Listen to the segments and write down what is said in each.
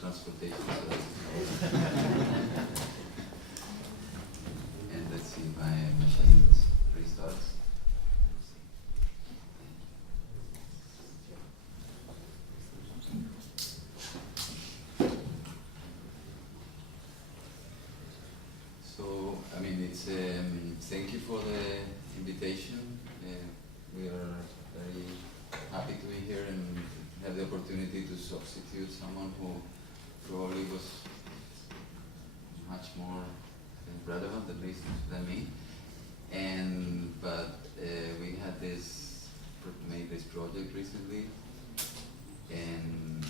Transportation. And let's see if my machine restarts. So, I mean, it's thank you for the invitation. We are very happy to be here and have the opportunity to substitute someone who probably was much more relevant, at least than me. But we had made this project recently, and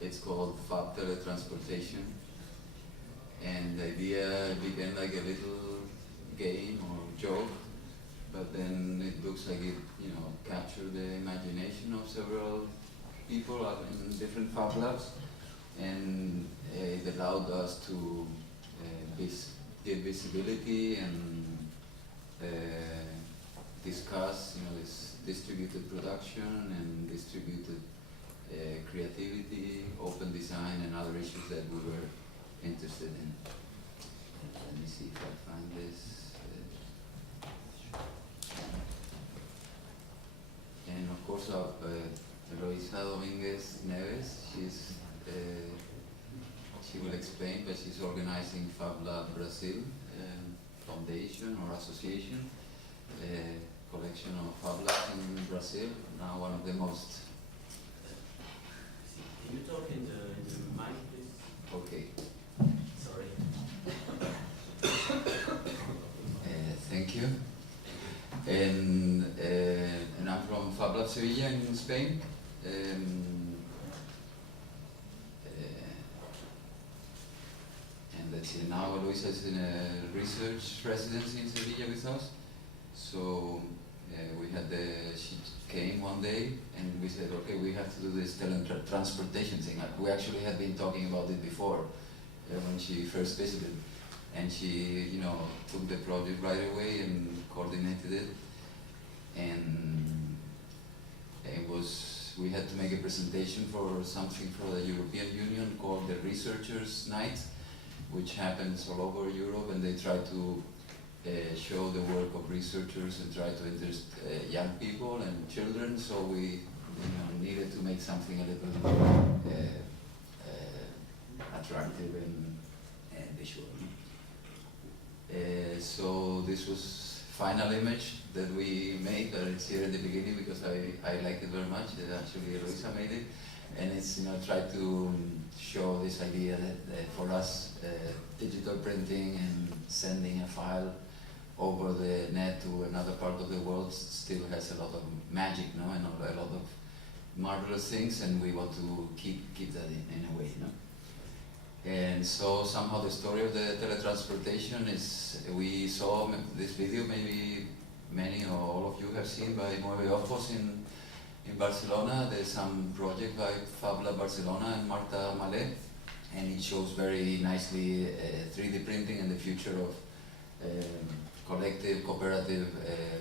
it's called FabTeletransportation. And the idea began like a little game or joke, but then it looks like it, captured the imagination of several people out in different Fab Labs, and it allowed us to give visibility and discuss, this distributed production and distributed creativity, open design, and other issues that we were interested in. Let me see if I find this. And of course, Domingues Neves, she will explain, but she's organizing Fab Lab Brazil foundation or association, collection of Fab Labs in Brazil, now one of the most. Can you talk in the mic, please? Okay. Sorry. Thank you. And I'm from Fab Lab Sevilla in Spain. And let's see, now Luisa is in a research residency in Sevilla with us. So she came one day and we said, okay, we have to do this teletransportation thing. We actually had been talking about it before when she first visited. And she, took the project right away and coordinated it. And we had to make a presentation for something for the European Union called the Researchers' Night, which happens all over Europe, and they try to show the work of researchers and try to interest young people and children. So we needed to make something a little attractive and visual. So this was final image that we made, but it's here at the beginning because I liked it very much. Actually, Luisa made it, and it's try to show this idea that for us, digital printing and sending a file over the net to another part of the world still has a lot of magic, and a lot of marvelous things, and we want to keep that in a way, And so somehow the story of the teletransportation is, we saw this video, maybe many or all of you have seen, by 9 Ojos in Barcelona. There's some project by Fab Lab Barcelona and Marta Malé, and it shows very nicely 3D printing and the future of collective, cooperative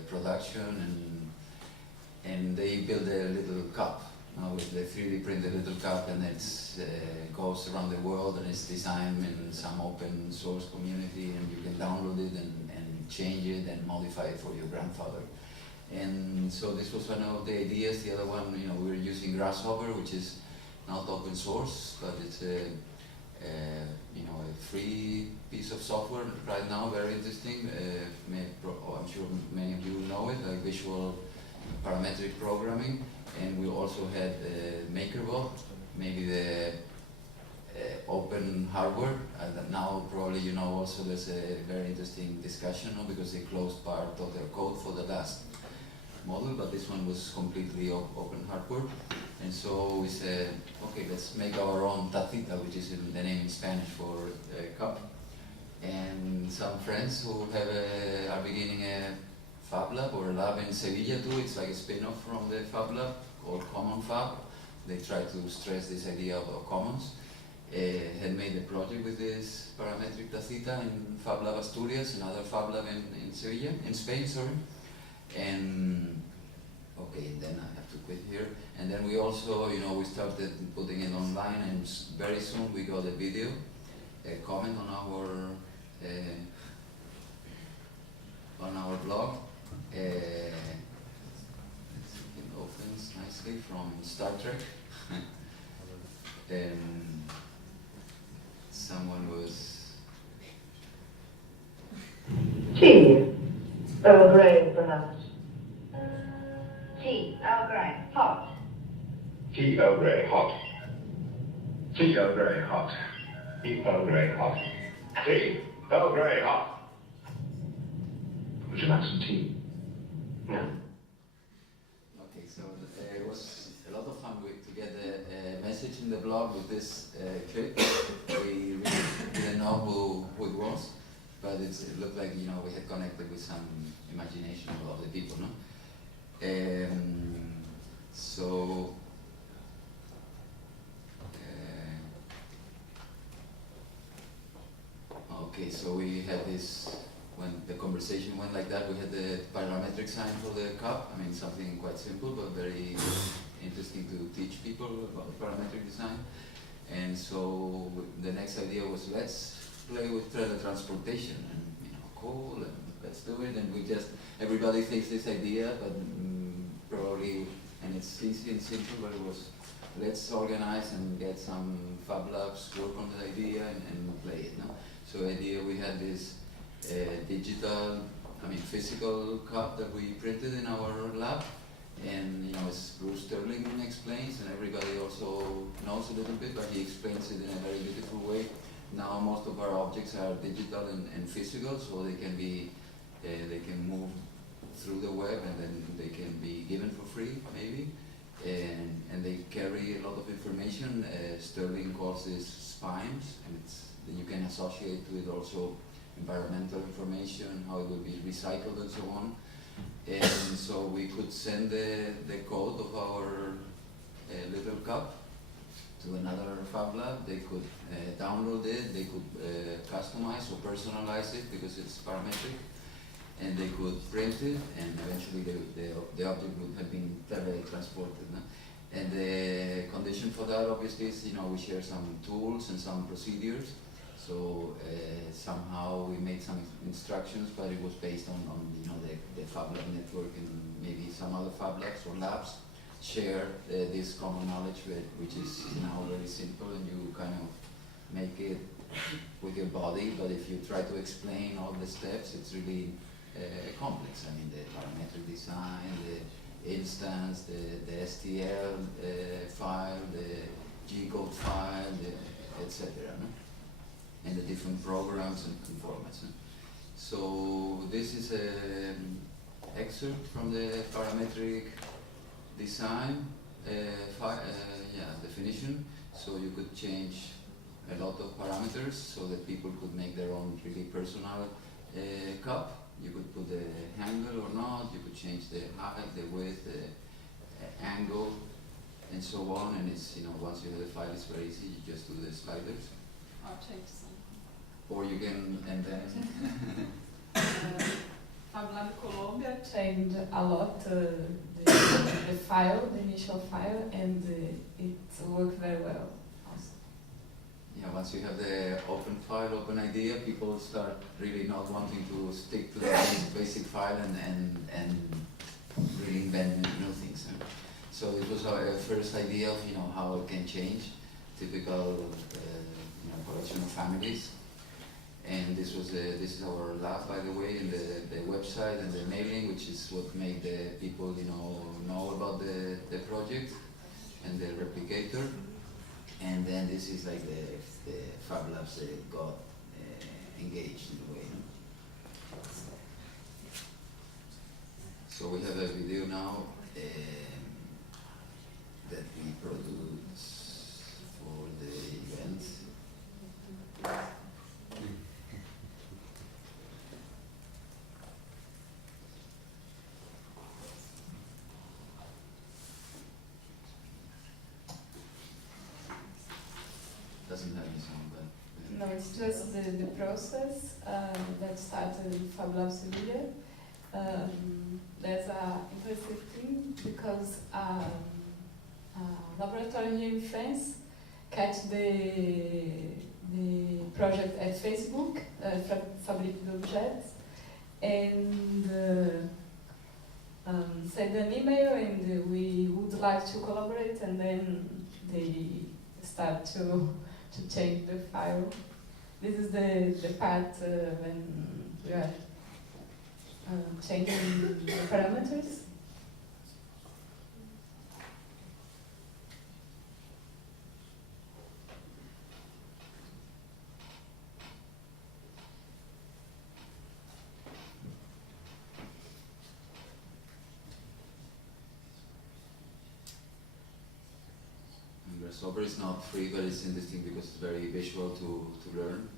production, and they build a little cup. With the 3D printed little cup, and it goes around the world, and it's designed in some open source community, and you can download it and change it and modify it for your grandfather. And so this was one of the ideas. The other one, we were using Grasshopper, which is not open source, but it's a free piece of software right now, very interesting. I'm sure many of you know it, like visual parametric programming. And we also had MakerBot, maybe the open hardware. Now probably also there's a very interesting discussion, because they closed part of their code for the last model, but this one was completely open hardware. And so we said, okay, let's make our own tacita, which is the name in Spanish for cup. And some friends who are beginning a Fab Lab or lab in Sevilla too. It's like a spin-off from the Fab Lab called Common Fab. They try to stress this idea of commons. Had made a project with this parametric tacita in Fab Lab Asturias, another Fab Lab in Sevilla, in Spain, sorry. And okay, and then I have to quit here. And then we also, you know, we started putting it online, and very soon we got a video, a comment on our blog. It opens nicely from Star Trek. Someone was... Tea. Earl Grey, perhaps. Tea, Earl Grey, hot. Tea Earl Grey hot. Tea Earl Grey hot. Tea Earl Grey hot. Tea Earl Grey hot. Would you like some tea? No. Okay, so it was a lot of fun to get a message in the blog with this clip. We really didn't know who it was, but it looked like, you know, we had connected with some imagination of the people, no? So okay, so we had this, when the conversation went like that, we had the parametric sign for the cup. I mean, something quite simple, but very interesting to teach people about parametric design. And so the next idea was, let's play with teletransportation, and, you know, cool, and let's do it. And we just, everybody takes this idea, but probably, and it's easy and simple, but it was, let's organize and get some Fab Labs, work on the idea and play it, no? So the idea, we had this digital, I mean physical cup that we printed in our lab, and, you know, as Bruce Sterling explains, and everybody also knows a little bit, but he explains it in a very beautiful way. Now most of our objects are digital and physical, so they can be, they can move through the web, and then they can be given for free, maybe, and they carry a lot of information. Sterling calls this spines, and you can associate to it also environmental information, how it will be recycled and so on. And so we could send the code of our little cup to another Fab Lab. They could download it, they could customize or personalize it because it's parametric, and they could print it, and eventually the object would have been teletransported. No? And the condition for that, obviously, is, you know, we share some tools and some procedures. So somehow we made some instructions, but it was based on you know, the Fab Lab network, and maybe some other Fab Labs or labs share this common knowledge, which is now very simple, and you kind of make it with your body. But if you try to explain all the steps, it's really complex. I mean, the parametric design, the instance, the STL file, the G-code file, etc. No? And the different programs and formats. No? So this is an excerpt from the parametric design definition. So you could change a lot of parameters so that people could make their own really personal cup. You could put the handle or not, you could change the height, the width, the angle, and so on. And it's, you know, once you have the file, it's very easy. You just do the sliders. Or change some. Or you can, and then... Fab Lab Colombia changed a lot the file, the initial file, and it worked very well also. Yeah, once you have the open file, open idea, people start really not wanting to stick to the basic file and really invent new things. Huh? So it was our first idea of, you know, how it can change typical you know, collection of families. And this is our lab, by the way, and the website and the mailing, which is what made the people, you know about the project and the replicator. And then this is like the Fab Labs got engaged in a way. No? So we have a video now that we produce for the event. No, it's just the process that started in Fab Lab Sevilla. There's a interesting thing because laboratory here in France catch the project at Facebook, Fabrique d'Objets, and send an email, and we would like to collaborate, and then they start to change the file. This is the part when we are changing the parameters. Grasshopper is not free, but it's interesting because it's very visual to learn.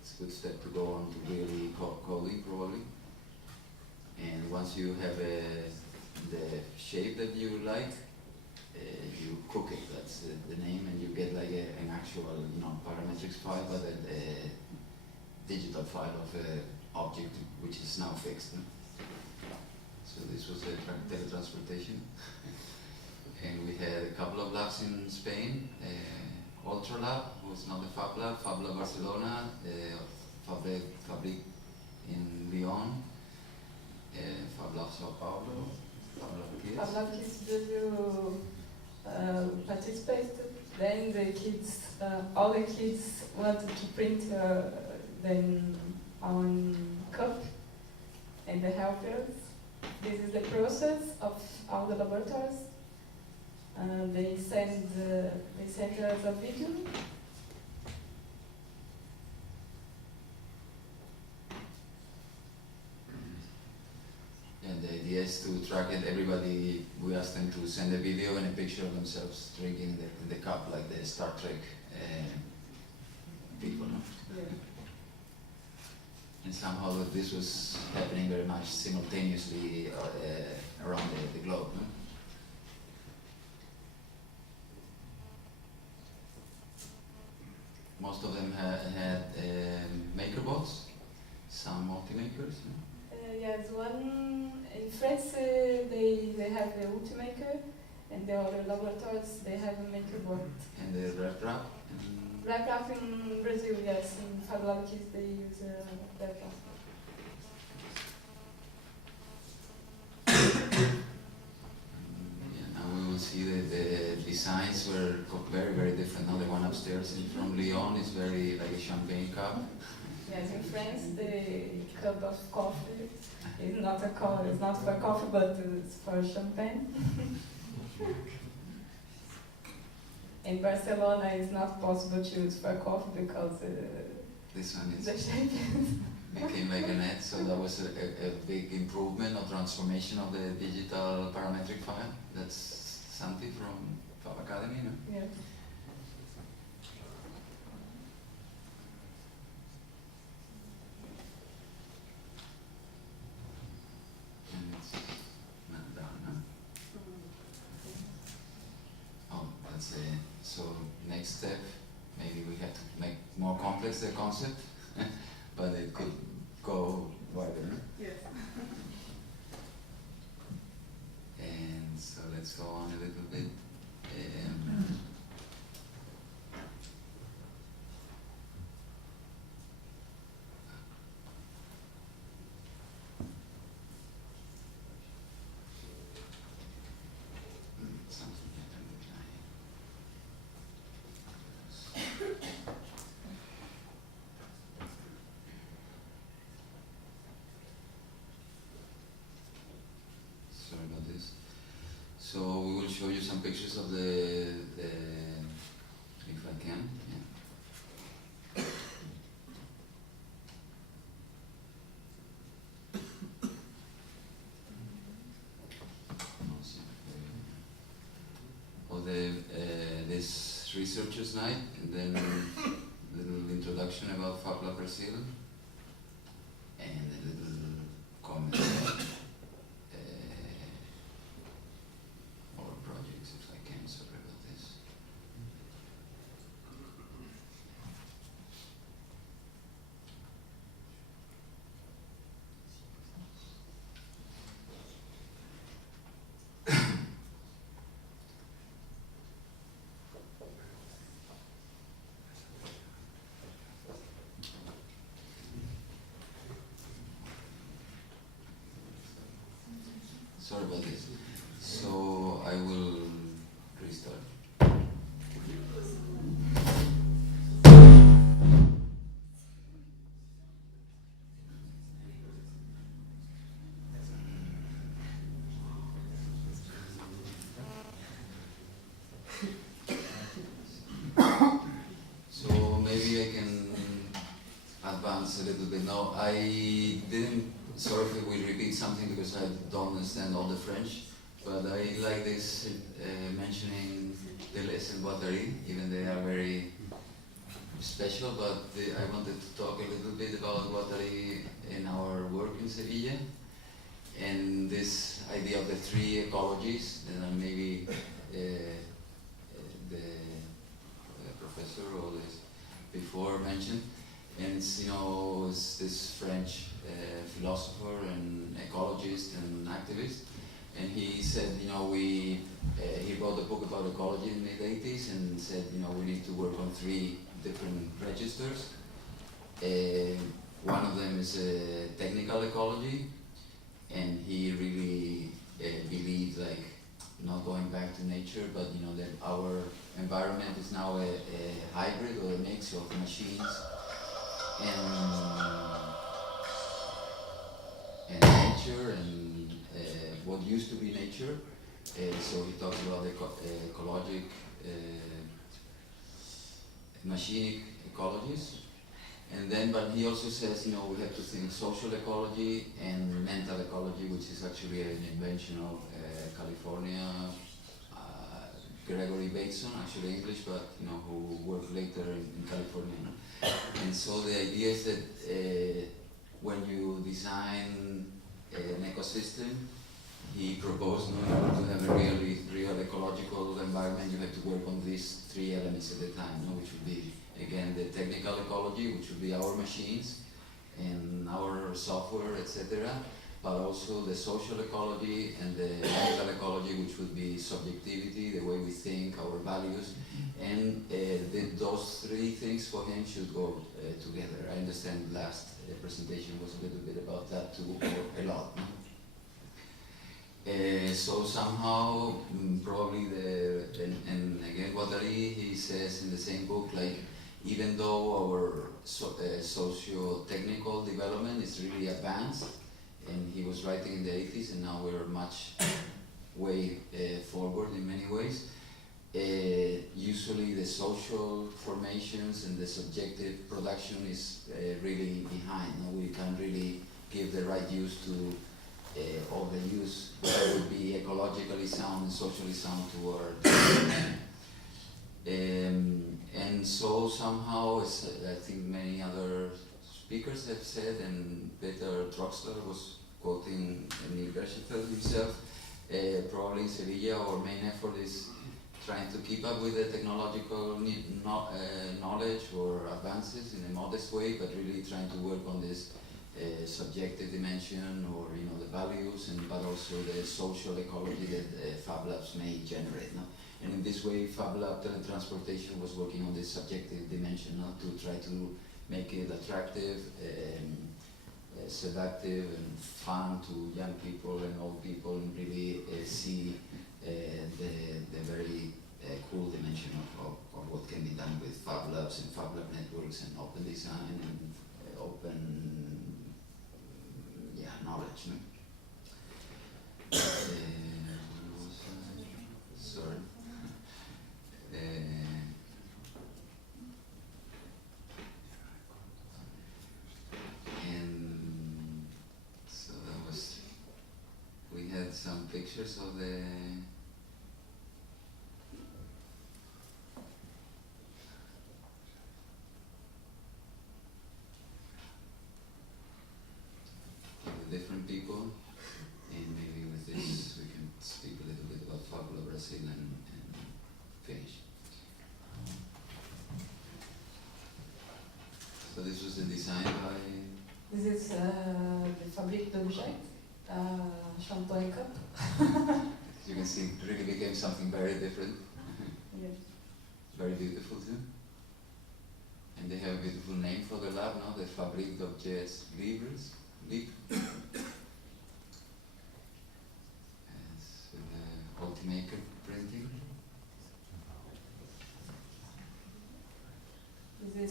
It's a good step to go on to really coding probably. And once you have the shape that you like, you cook it. That's the name, and you get like an actual, parametrics file, but a digital file of an object which is now fixed. So this was the teletransportation. And we had a couple of labs in Spain, Ultra Lab, who's not the Fab Lab, Fab Lab Barcelona, Fabric in Lyon, Fab Lab Sao Paulo, Fab Lab Kids. Fab Lab Kids Brazil participated. Then the kids, all the kids wanted to print then own cup, and the helpers. This is the process of all the laboratories. They send us a video. And the idea is to track it. Everybody, we ask them to send a video and a picture of themselves drinking in the cup, like the Star Trek people. No? Yeah. And somehow this was happening very much simultaneously around the globe. No? Most of them had maker bots, some multi-makers. Yes, one in France they have a Ultimaker, and the other laboratories they have a maker bot. And the RepRap. RepRap in Brazil, yes. In Fab Lab Kids they use RepRap. Now we will see that the designs were very, very different. Now the one upstairs from Lyon is very like a champagne cup. Yes, in France the cup of coffee is not a cup. It's not for coffee, but it's for champagne. In Barcelona, it's not possible to use for coffee because this one is the shape became like a net. So that was a big improvement or transformation of the digital parametric file. That's something from Fab Academy, no? Yeah. And it's not done, no? Oh, that's it. So next step, maybe we have to make more complex the concept, but it could go wider, no? Yes. And so let's go on a little bit. Something happened with my. Sorry about this. So we will show you some pictures of the if I can. Yeah. Of this researchers night, and then a little introduction about Fab Lab Brazil, and a little comment about our projects, if I can. Sorry about this. Sorry about this. So I will restart. So maybe I can advance a little bit now. I didn't, sorry if we repeat something because I don't understand all the French, but I like this mentioning Deleuze and Guattari, even they are very special, but I wanted to talk a little bit about Guattari in our work in Sevilla, and this idea of the three ecologies, and maybe the professor or this before mentioned, and it's, you know, it's this French philosopher and ecologist and activist, and he said, you know, he wrote a book about ecology in the mid-80s and said, you know, we need to work on three different registers. One of them is technical ecology, and he really believed, like, not going back to nature, but, you know, that our environment is now a hybrid or a mix of machines and nature and what used to be nature. So he talks about the ecologic, machinic ecologies. And then, but he also says, you know, we have to think social ecology and mental ecology, which is actually an invention of California, Gregory Bateson, actually English, but, you know, who worked later in California. And so the idea is that when you design an ecosystem, he proposed, in order to have a real ecological environment, you have to work on these three elements at a time, which would be, again, the technical ecology, which would be our machines and our software, etc., but also the social ecology and the mental ecology, which would be subjectivity, the way we think, our values, and those three things for him should go together. I understand last presentation was a little bit about that too, or a lot. No? So somehow, probably and again, Guattari, he says in the same book, like, even though our socio-technical development is really advanced, and he was writing in the 80s, and now we're much way forward in many ways, usually the social formations and the subjective production is really behind. No? We can't really give the right use to all the use that would be ecologically sound and socially sound to our and so somehow, as I think many other speakers have said, and Peter Troxler was quoting Neil Gershenfeld himself, probably in Sevilla our main effort is trying to keep up with the technological knowledge or advances in a modest way, but really trying to work on this subjective dimension, or, you know, the values, and but also the social ecology that Fab Labs may generate. No? And in this way, Fab Lab Teletransportation was working on this subjective dimension, to try to make it attractive, seductive, and fun to young people and old people, and really see the very cool dimension of what can be done with Fab Labs and Fab Lab networks and open design and open knowledge. No? Sorry. And so that was, we had some pictures of the different people, and maybe with this we can speak a little bit about Fab Lab Brazil and finish. So this was the design by... This is the fabric d'object, Chanton Cup. As you can see, it really became something very different. Yes. Very beautiful too. And they have a beautiful name for the lab now, the Fabrique d'Objets Libres.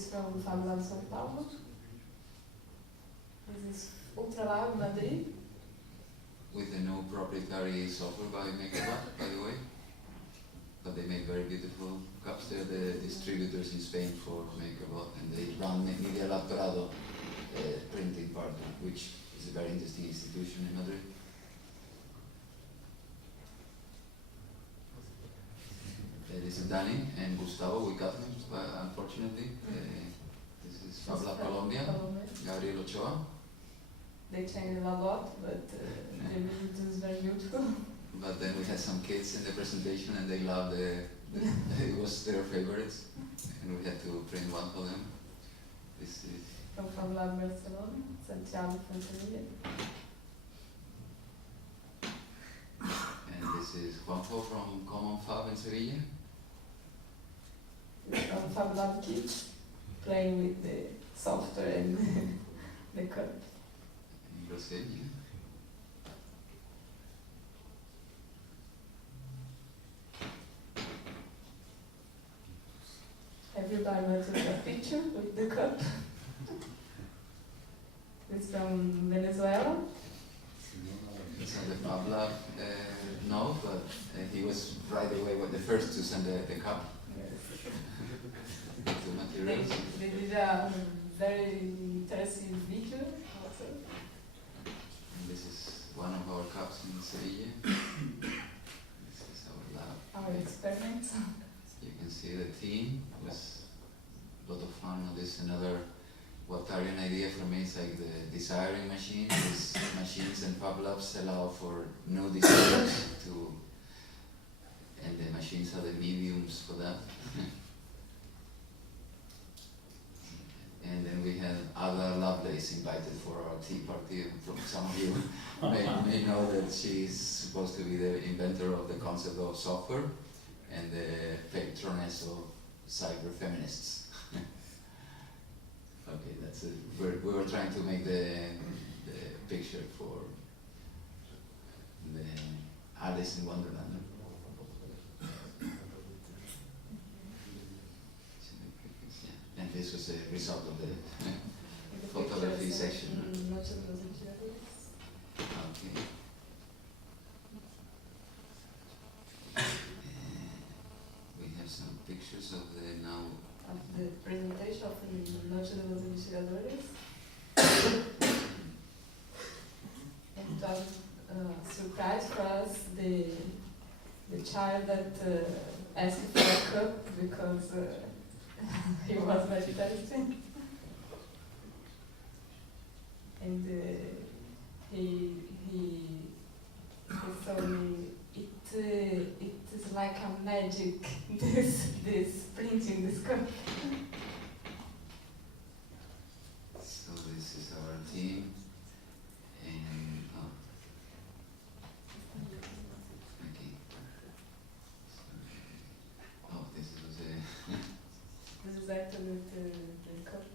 is from Fab Lab Sevilla. This is Ultra Lab Madrid. With the new proprietary software by MakerBot, by the way. But they make very beautiful cups. They're the distributors in Spain for MakerBot, and they run Media Lab Prado printing partner, which is a very interesting institution in Madrid. This is Danny and Gustavo. We got them, unfortunately. This is Fablab Colombia, Gabriel Ochoa. They changed a lot, but the music is very beautiful. But then we had some kids in the presentation and they loved it was their favorites, and we had to print one for them. This is From Fab Barcelona, Santiago from Sevilla. And this is Juanjo from Common Fab in Sevilla. From Fab Lab Kids, playing with the software and the code. In Brazil, yeah. Everybody wants to take a picture with the cup. It's from Venezuela. It's on the Fab Lab note, but he was right away the first to send the cup. The They, materials. they did a very interesting video also. And this is one of our cups in Sevilla. This is our lab. Our experiments. You can see the theme was a lot of fun. This is another Wattarian idea for me. It's like the desiring machine. These machines and Fab Labs allow for new desires to, and the machines are the mediums for that. And then we had Ada Lovelace invited for our tea party. From some of you may know that she's supposed to be the inventor of the concept of software and the patroness of cyber feminists. Okay, that's it. We were trying to make the picture for the Alice in Wonderland. And this was a result of the photography section. Okay. We have some pictures of the now. Of the presentation of the Noche de los Investigadores. And it was a surprise for us, the child that asked for a cup because he was vegetarian. And he told me it is like a magic, this printing this cup. So this is our team, and okay. Oh, this was a. This is actually the cup.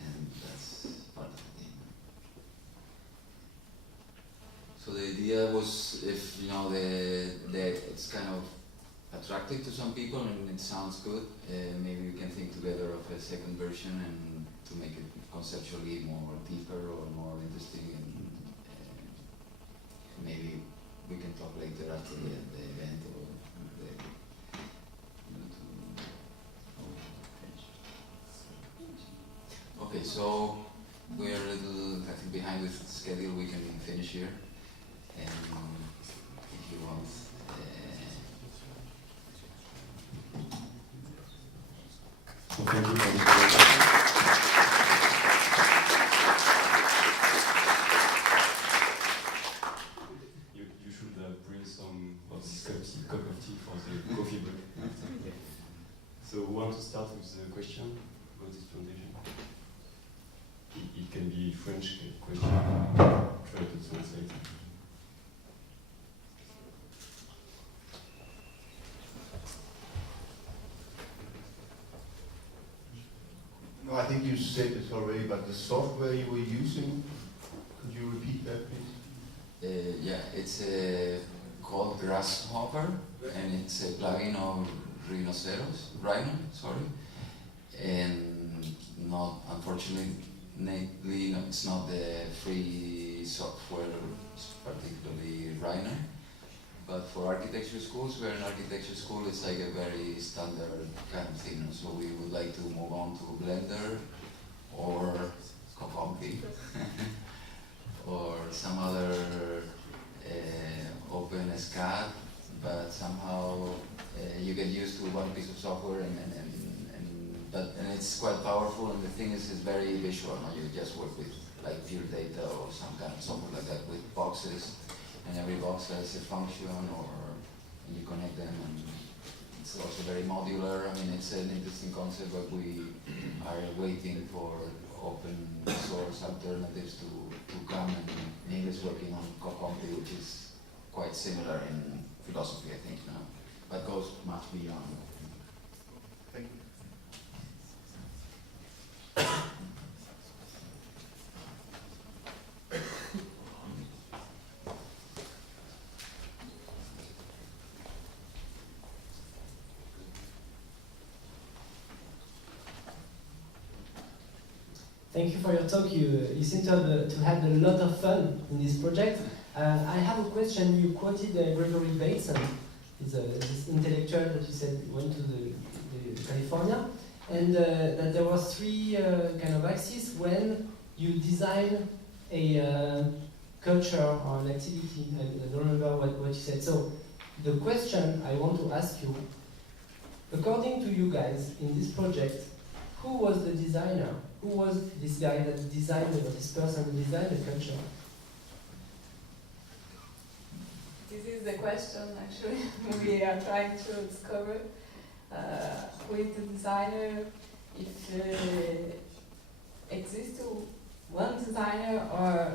And that's part of the game. So the idea was, if you know it's kind of attractive to some people and it sounds good, maybe we can think together of a second version and to make it conceptually more deeper or more interesting, and maybe we can talk later after the event or the. Okay, so we're a little, I think, behind with schedule. We can finish here, and if you want. Thank you for this. You should bring some of this cup of tea for the coffee break. So who wants to start with the question about this presentation? It can be French question. Try to translate. No, I think you said this already, but the software you were using, could you repeat that, please? Yeah, it's a called Grasshopper, and it's a plugin of Rhino, sorry, and not, unfortunately, no, it's not the free software, particularly Rhino, but for architecture schools, we're an architecture school, it's like a very standard kind of thing, so we would like to move on to Blender or Cocompi or some other open SCAD, but somehow you get used to one piece of software and it's quite powerful, and the thing is it's very visual. No? You just work with like pure data or some kind of software like that with boxes, and every box has a function, or you connect them, and it's also very modular. I mean, it's an interesting concept, but we are waiting for open source alternatives to come, and Neil is working on Cocompi, which is quite similar in philosophy, I think, now, but goes much beyond. Thank you. Thank you for your talk. You seem to have had a lot of fun in this project. I have a question. You quoted Gregory Bateson, this intellectual that you said went to the California, and that there was three kind of axes when you design a culture or an activity. I don't remember what you said. So the question I want to ask you, according to you guys in this project, who was the designer? Who was this guy that designed, or this person who designed the culture? This is the question, actually, we are trying to discover who is the designer, if exists one designer or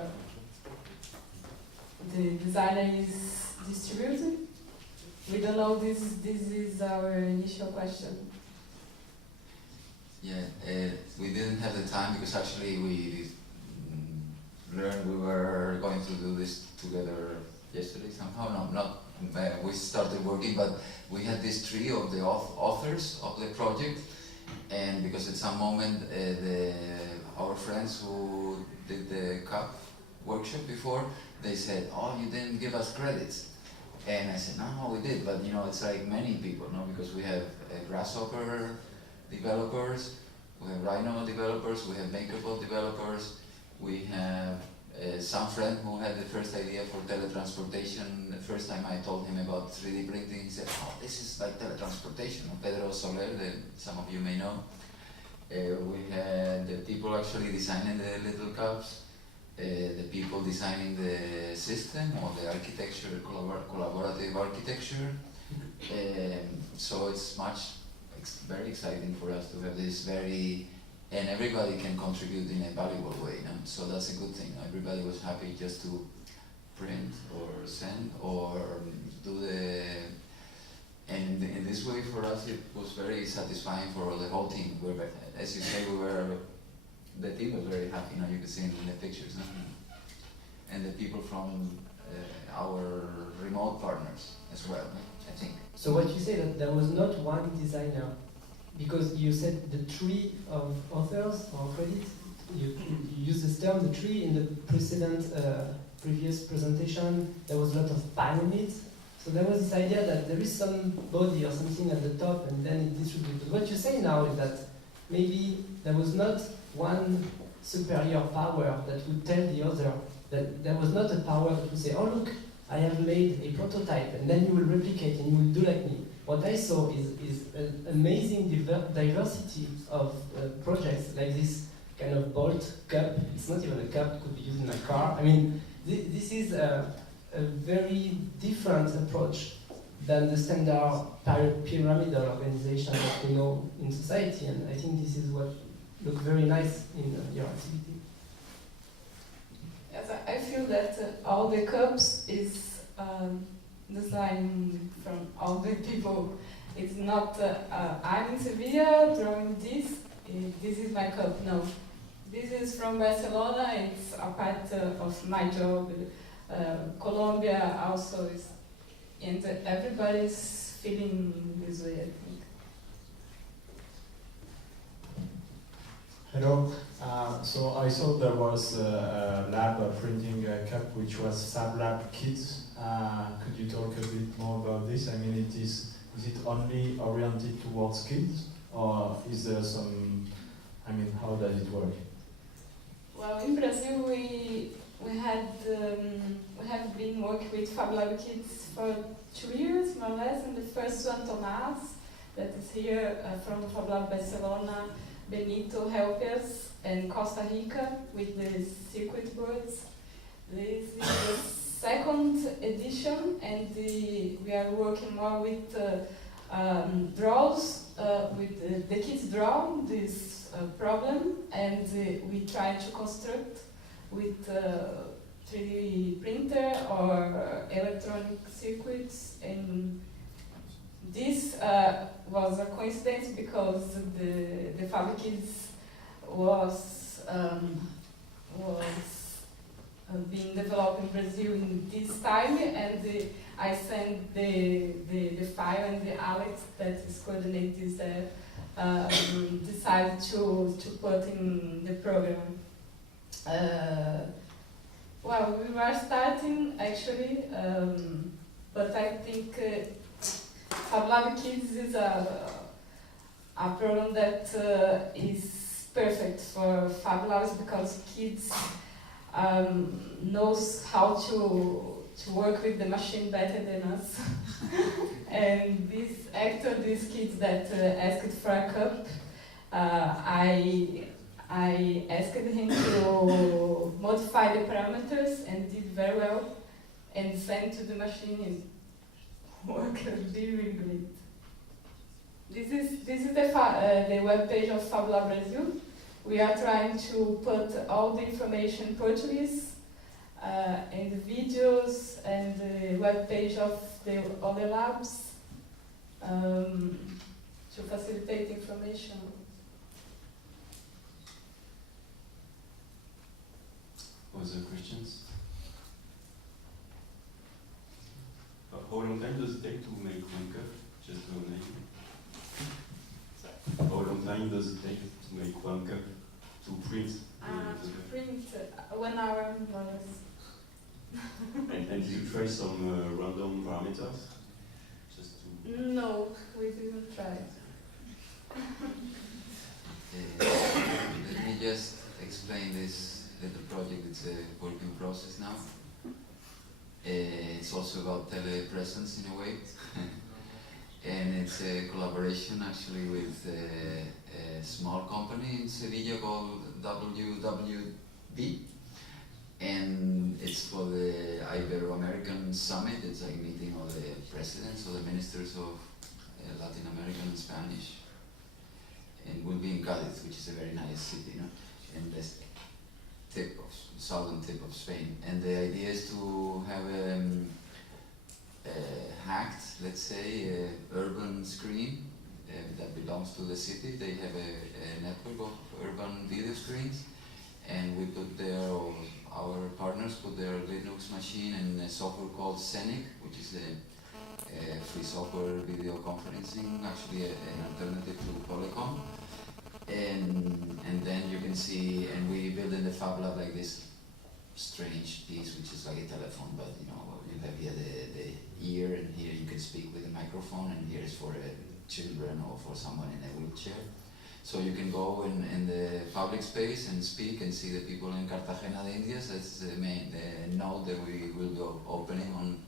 the designer is distributed. We don't know, this is our initial question. Yeah, we didn't have the time because actually we learned we were going to do this together yesterday somehow. No, not we started working, but we had this tree of the authors of the project, and because at some moment our friends who did the CUP workshop before, they said, "Oh, you didn't give us credits," and I said, "No, we did, but you know, it's like many people, no, because we have Grasshopper developers, we have Rhino developers, we have Makerbot developers, we have some friend who had the first idea for teletransportation. The first time I told him about 3D printing, he said, "Oh, this is like teletransportation." Pedro Soler, that some of you may know. We had the people actually designing the little cups, the people designing the system or the architecture, collaborative architecture. So it's very exciting for us to have this and everybody can contribute in a valuable way, no? So that's a good thing. Everybody was happy just to print or send or do and in this way for us it was very satisfying for the whole team. As you say, the team was very happy, you could see in the pictures, no? And the people from our remote partners as well, I think. So what you say that there was not one designer, because you said the tree of authors or credit, you used this term, the tree, in the previous presentation, there was a lot of pyramids. So there was this idea that there is some body or something at the top and then it distributed. What you say now is that maybe there was not one superior power that would tell the other, that there was not a power that would say, "Oh look, I have made a prototype and then you will replicate and you will do like me." What I saw is an amazing diversity of projects, like this kind of bolt cup. It's not even a cup, it could be used in a car. I mean, this is a very different approach than the standard pyramidal organization that we know in society, and I think this is what looks very nice in your activity. Yes, I feel that all the cups is designed from all the people. It's not, I'm in Sevilla drawing this, this is my cup, no. This is from Barcelona, it's a part of my job. Colombia also is and everybody's feeling this way, I think. Hello. So I saw there was a lab printing cup which was Fab Lab Kids. Could you talk a bit more about this? I mean, is it only oriented towards kids, or is there some? I mean, how does it work? Well, in Brazil, we have been working with Fab Lab Kids for 2 years, more or less. And the first one, Tomás, that is here from Fab Lab Barcelona, Benito helped us, and Costa Rica with the circuit boards. This is the second edition, and we are working more with draws. With the kids draw this problem, and we try to construct with 3D printer or electronic circuits. And this was a coincidence because the Fab Kids was being developed in Brazil in this time, and I sent the file, and the Alex that is coordinating this decided to put in the program. Well, we were starting actually, but I think Fab Lab Kids is a program that is perfect for Fab Labs because kids knows how to work with the machine better than us. And these kids that asked for a cup, I asked him to modify the parameters and did very well, and sent to the machine and worked really, really great. This is the web page of Fab Lab Brazil. We are trying to put all the information in Portuguese, and the videos and the web page of all the labs to facilitate information. Other questions? How long time does it take to make one cup? Just to an idea. How long time does it take to make one cup? To print? To print 1 hour more or less. And did you try some random parameters? Just to... No, we didn't try. Let me just explain this little project. It's a work in process now. It's also about telepresence in a way. And it's a collaboration actually with a small company in Sevilla called WWB. And it's for the Ibero-American Summit. It's like meeting all the presidents or the ministers of Latin American and Spanish. And we'll be in Cádiz, which is a very nice city, you know, in the southern tip of Spain. And the idea is to have a hacked, let's say, urban screen that belongs to the city. They have a network of urban video screens, and we put there, or our partners put their Linux machine in a software called Scenic, which is a free software video conferencing, actually an alternative to Polycom. And then you can see, and we build in the Fab Lab like this strange piece, which is like a telephone, but you know, you have here the ear, and here you can speak with a microphone, and here is for children or for someone in a wheelchair. So you can go in the public space and speak and see the people in Cartagena de Indias. That's the main node that we will be opening on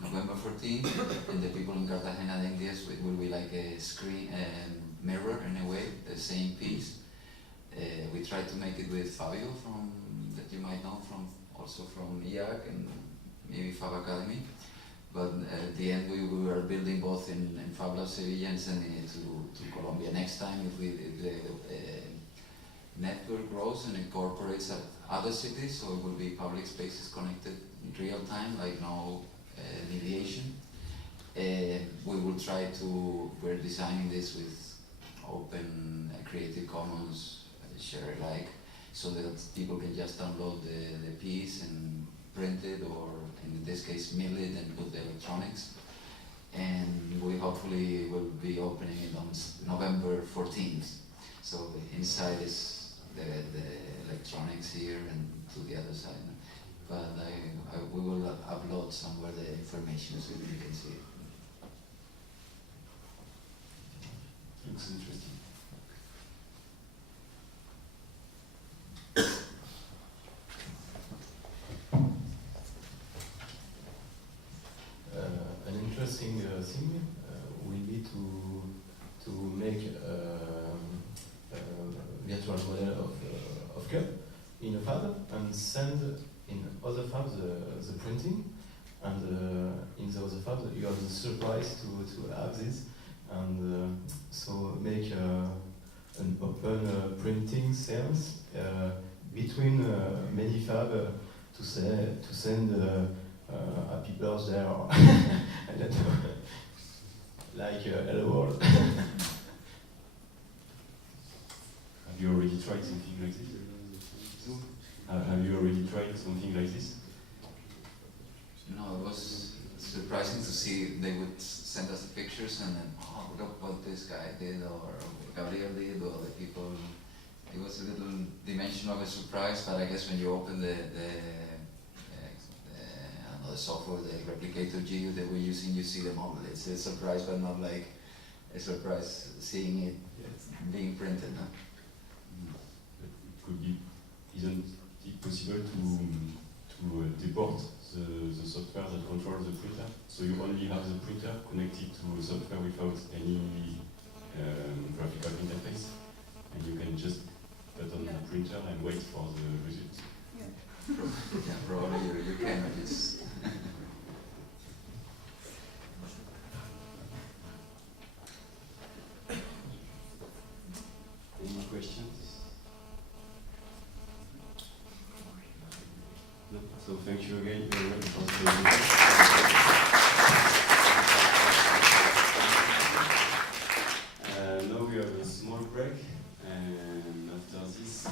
November 14th. And the people in Cartagena de Indias, it will be like a screen mirror in a way, the same piece. We tried to make it with Fabio that you might know also from IAC and maybe Fab Academy. But at the end we were building both in Fab Lab Sevilla and sending it to Colombia. Next time if the network grows and incorporates other cities, so it will be public spaces connected in real time, like no deviation. We will try to, we're designing this with open Creative Commons, share alike, so that people can just download the piece and print it, or in this case mill it and put the electronics. and we hopefully will be opening it on November 14th. So the inside is the electronics here and to the other side. But we will upload somewhere the information so you can see it. Looks interesting. An interesting thing will be to make a virtual model of cup in a fab and send in other fabs the printing, and in the other fab you have the surprise to have this, and so make an open printing sales between many fab to send happy birthday or I don't know, like hello world. Have you already tried something like this? Have you already tried something like this? No, it was surprising to see they would send us the pictures and then, oh, look what this guy did or Gabriel did or the people. It was a little dimension of a surprise, but I guess when you open the software, the replicator GU that we're using, you see the model. It's a surprise, but not like a surprise seeing it being printed. No? It could be, isn't it possible to deport the software that controls the printer? So you only have the printer connected to the software without any graphical interface, and you can just put on the printer and wait for the results. Yeah, probably you can, but it's Any questions? No? So thank you again very much for now we have a small break, and after this